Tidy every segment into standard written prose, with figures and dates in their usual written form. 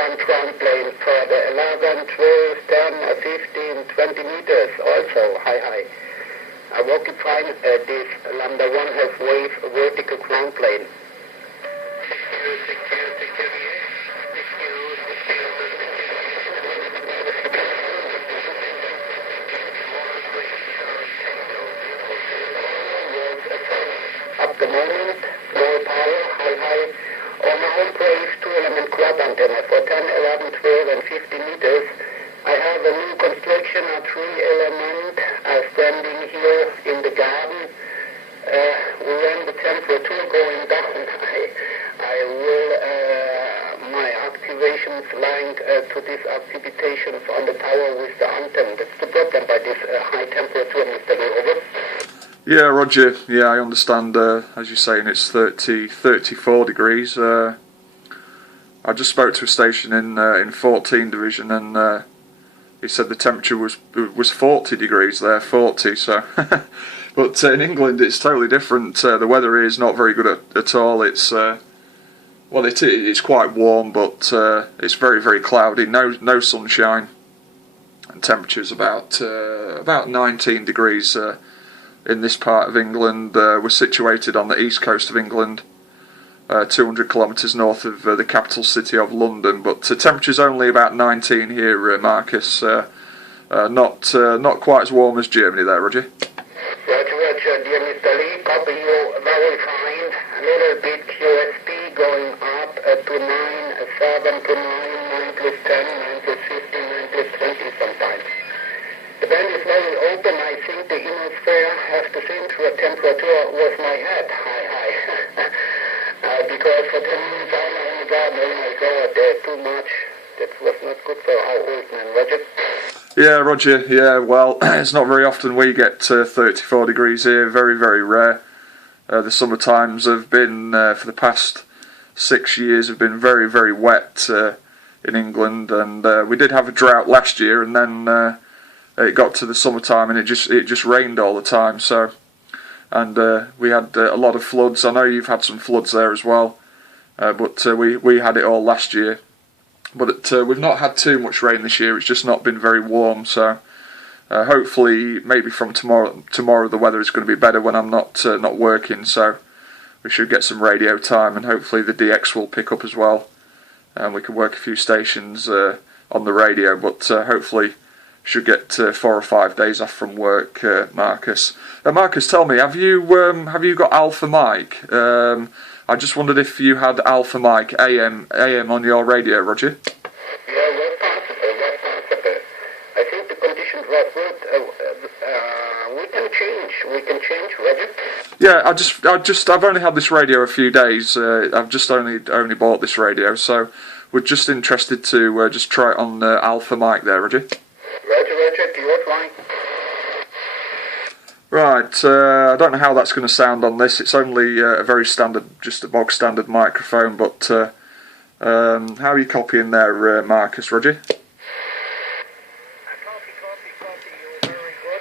one ground plane for the 11, 12, 10, 15, 20 meters also high. I walk it fine. This lambda 1 has wave vertical ground plane. At the moment, small power, high. On my own place, 2-element quad antenna for 10, 11, 12, and 15 meters. I have a new construction, a 3-element standing here in the garden. When the temperature going down, I will my activations linked to these activations on the tower with the antenna. That's the problem by this high temperature, Mr. Lee. Over. Yeah, Roger. Yeah, I understand. As you're saying, it's 34 degrees. I just spoke to a station in 14 division, and he said the temperature was 40 degrees there, 40. So, but in England it's totally different. The weather is not very good at all. It's well, it's quite warm, but it's very, very cloudy. No sunshine, and temperature's about 19 degrees. In this part of England. We're situated on the east coast of England, 200 kilometres north of the capital city of London, but temperature's only about 19 here, Marcus. Not quite as warm as Germany there, Roger. Roger, dear Mr. Lee, copy you very fine. A little bit QSP going up to 9, 7 to 9, 9 plus 10, 9 plus 15, 9 plus 20 sometimes. The band is very open. I think the ionosphere has the same temperature with my head, high. Because for 10 minutes I'm in the garden, oh my God, too much. That was not good for our old man, Roger. Yeah, Roger, yeah, well, it's not very often we get 34 degrees here, very, very rare. The summer times have been, for the past 6 years, have been very, very wet in England, and we did have a drought last year, and then it got to the summertime and it just rained all the time. So, and we had a lot of floods. I know you've had some floods there as well, but we had it all last year. But we've not had too much rain this year. It's just not been very warm. So hopefully, maybe from tomorrow the weather is going to be better when I'm not working. So we should get some radio time, and hopefully the DX will pick up as well, and we can work a few stations on the radio. But hopefully should get 4 or 5 days off from work, Marcus. Marcus, tell me, have you got Alpha Mike? I just wondered if you had Alpha Mike AM on your radio, Roger. Yeah, well possible. I think the conditions were good. We can change, Roger. Yeah, I've only had this radio a few days. I've just only bought this radio, so we're just interested to just try it on Alpha Mike there, Roger. Roger, do you want? Right, I don't know how that's going to sound on this. It's only a very standard, just a bog standard microphone, but how are you copying there, Marcus, Roger? Copy. You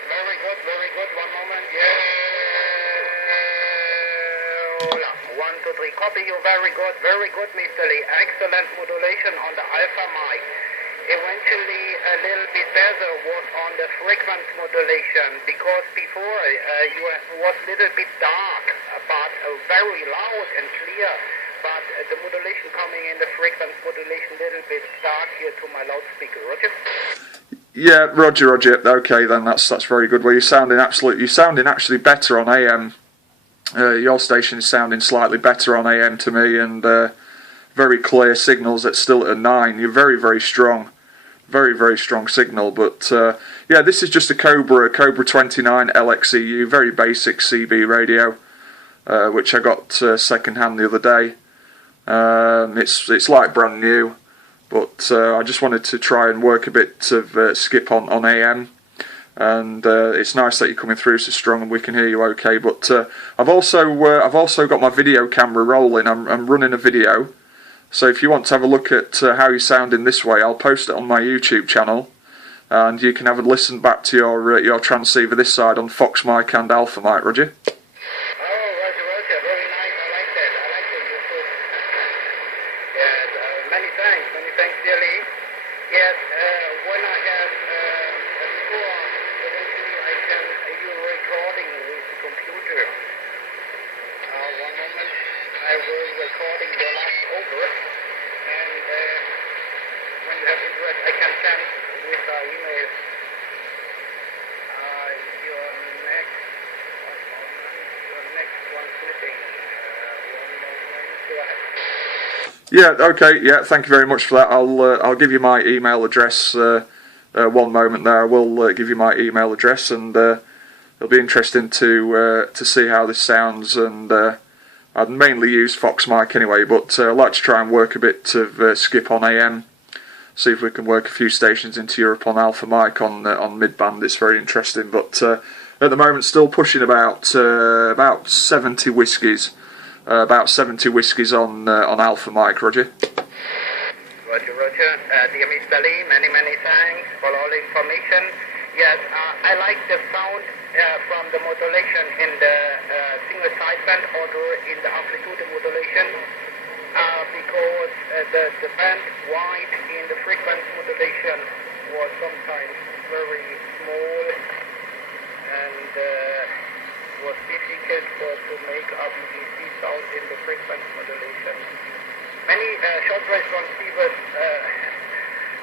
very good. 1 moment. Yeah. Hola. 1, 2, 3. Copy you very good, Mr. Lee. Excellent modulation on the Alpha mic. Eventually, a little bit better was on the frequency modulation, because before you was a little bit dark, but very loud and clear. But the modulation coming in the frequency modulation a little bit dark here to my loudspeaker, Roger. Yeah, Roger. Okay, then that's very good. Well, you're sounding actually better on AM. Your station is sounding slightly better on AM to me, and very clear signals. It's still at a 9. You're very, very strong. Very, very strong signal. But yeah, this is just a Cobra 29 LXEU, very basic CB radio, which I got second hand the other day. It's like brand new, but I just wanted to try and work a bit of skip on AM. And it's nice that you're coming through so strong and we can hear you okay. But I've also got my video camera rolling. I'm running a video. So if you want to have a look at how you sound in this way, I'll post it on my YouTube channel, and you can have a listen back to your transceiver this side on Fox mic and Alpha mic, Roger. Oh, Roger, very nice. I like that. You put, yeah, many thanks, dearly. Yes, when I have a score, eventually I can do recording with the computer. One moment, I will recording the last over, and when you have interest, I can send with email your next one slipping. One moment, go ahead. Yeah, okay, yeah, thank you very much for that. I'll give you my email address. One moment there, I will give you my email address, and it'll be interesting to see how this sounds. And I'd mainly use Fox mic anyway, but I'd like to try and work a bit of skip on AM. See if we can work a few stations into Europe on alpha mic on mid band. It's very interesting, but at the moment still pushing about 70 whiskies. About 70 whiskies on alpha mic, Roger. Roger. Dear Miss Belly, many thanks for all the information. Yes, I like the sound from the modulation in the single sideband or in the amplitude modulation because the band wide in the frequency modulation was sometimes very small and was difficult to make RBDC sound in the frequency modulation. Many short-range transceivers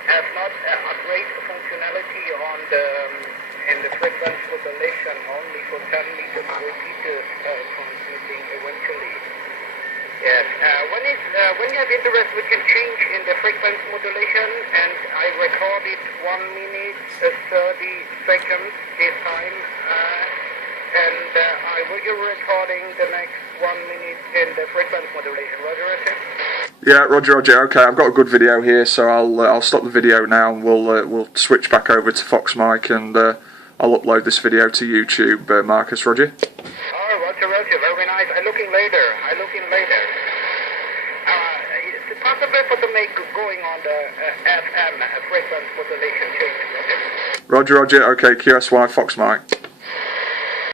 have not a great functionality on in the frequency modulation, only for 10 meters repeated transmitting eventually. Yes. When you have interest, we can change in the frequency modulation, and I recorded 1 minute 30 seconds this time. And I will be recording the next 1 minute in the frequency modulation. Roger. Yeah, Roger. Okay, I've got a good video here, so I'll stop the video now, and we'll switch back over to Fox mic, and I'll upload this video to YouTube. Marcus, Roger. Oh, Roger. Very nice. I'm looking later. Is it possible for to make going on the FM frequency modulation change? Roger. Okay, QSY Fox mic.